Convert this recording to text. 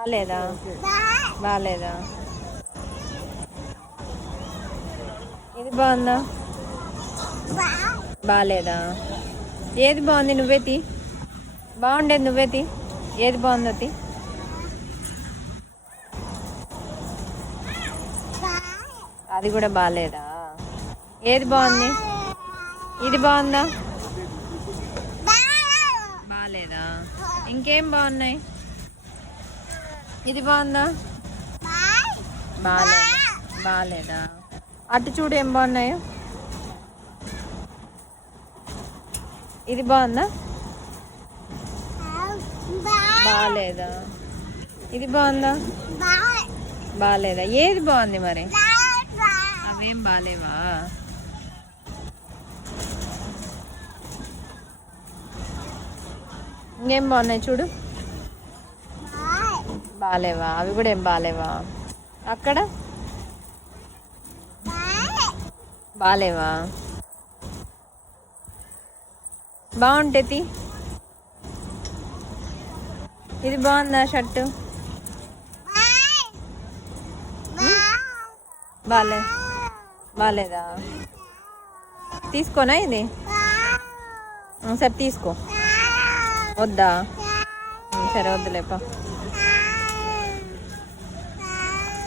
బాగాలేదా? బాగాలేదా? ఇది బాగుందా? బాగాలేదా? ఏది బాగుంది? నువ్వేతి బాగుండేది, నువ్వేతి ఏది బాగుందో తి. అది కూడా బాగాలేదా? ఏది బాగుంది? ఇది బాగుందా? బాగాలేదా? ఇంకేం బాగున్నాయి? ఇది బాగుందా? బాగాలేదా? బాగాలేదా? అటు చూడు ఏం బాగున్నాయో. ఇది బాగుందా? బాగాలేదా? ఇది బాగుందా? బాగాలేదా? ఏది బాగుంది మరి? అవేం బాగాలేవా? ఇంకేం బాగున్నాయి చూడు. బాగాలేవా? అవి కూడా ఏం బాగాలేవా? అక్కడ బాగాలేవా? బాగుంటే తి. ఇది బాగుందా షర్టు? బాగాలే బాగాలేదా? తీసుకోనా ఇది? సరే తీసుకో. వద్దా? సరే వద్దులేపా.